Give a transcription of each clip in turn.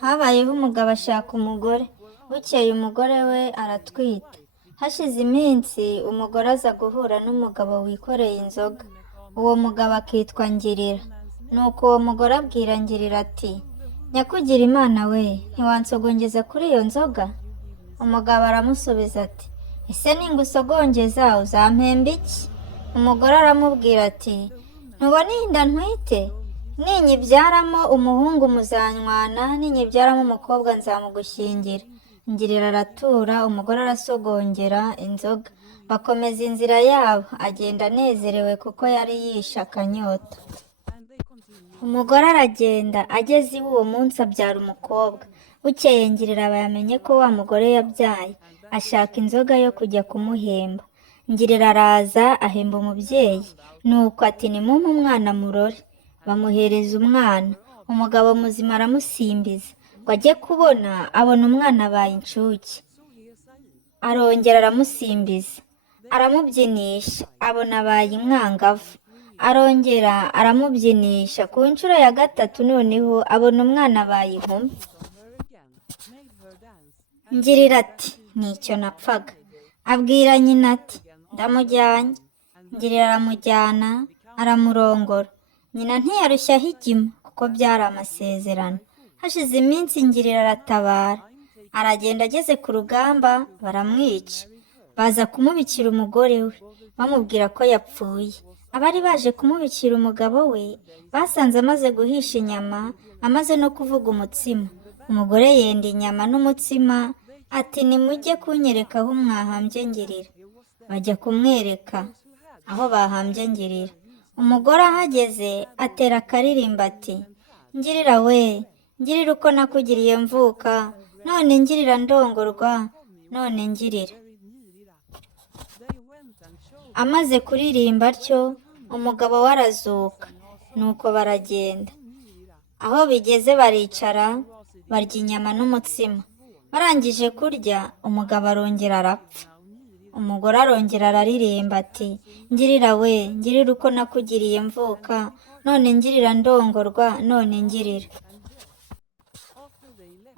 Habayeho umugabo ashaka umugore, bukeye umugore we aratwita. Hashize iminsi umugore aza guhura n'umugabo wikoreye inzoga. Uwo mugabo akitwa Ngirira. Nuko uwo mugore abwira Ngirira ati, nyakugira Imana we, ntiwansogongeza kuri iyo nzoga? Umugabo aramusubiza ati, ese ningusogongeza uzampemba iki? Umugore aramubwira ati, ntubona iyi nda ntwite? Ninyibyaramo umuhungu muzanywana, ninyibyaramo umukobwa nzamugushyingira. Ngirira aratura, umugore arasogongera inzoga. Bakomeza inzira yabo, agenda anezerewe kuko yari yishe akanyota. Umugore aragenda, ageze iwe uwo munsi abyara umukobwa. Bukeye Ngirira aba yamenye ko wa mugore yabyaye, ashaka inzoga yo kujya kumuhemba. Ngirira araza ahemba umubyeyi, nuko ati nimumpe umwana murore. Bamuhereza umwana. Umugabo muzima aramusimbiza, ngo ajye kubona abona umwana abaye inshuke. Arongera aramusimbiza, aramubyinisha, abona abaye umwangavu. Arongera aramubyinisha, ku nshuro ya gatatu noneho abona umwana abaye inkumi. Ngirira ati, nicyo napfaga. Abwira nyina ati, ndamujyanye. Ngirira aramujyana, aramurongora. Nyina ntiyarushyaho igima kuko byari amasezerano. Hashize iminsi Ngirira aratabara, aragenda, ageze ku rugamba baramwica. Baza kumubikira umugore we, bamubwira ko yapfuye. Abari baje kumubikira umugabo we basanze amaze guhisha inyama, amaze no kuvuga umutsima. Umugore yenda inyama n'umutsima, ati nimujye kunyereka aho mwahambye Ngirira. Bajya kumwereka aho bahambye Ngirira. Umugore ahageze atera akaririmbo ati, Ngirira we, Ngirira uko nakugiriye mvuka, none Ngirira ndongorwa, none Ngirira. Amaze kuririmba atyo, umugabo we arazuka, nuko baragenda. Aho bigeze baricara, barya inyama n'umutsima. Barangije kurya, umugabo arongera arapfa. Umugore arongera araririmba ati, Ngirira we, Ngirira uko nakugiriye mvuka, none Ngirira ndongorwa, none Ngirira.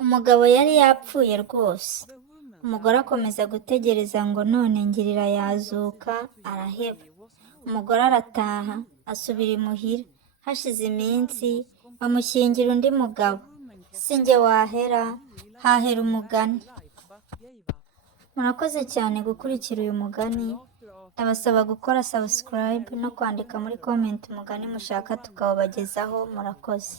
Umugabo yari yapfuye rwose. Umugore akomeza gutegereza ngo none Ngirira yazuka, araheba. Umugore arataha, asubira imuhira. Hashize iminsi bamushyingira undi mugabo. Sinjye wahera, hahera umugani. Murakoze cyane gukurikira uyu mugani. Ndabasaba gukora subscribe no kwandika muri comment umugani mushaka tukawubagezaho. Murakoze.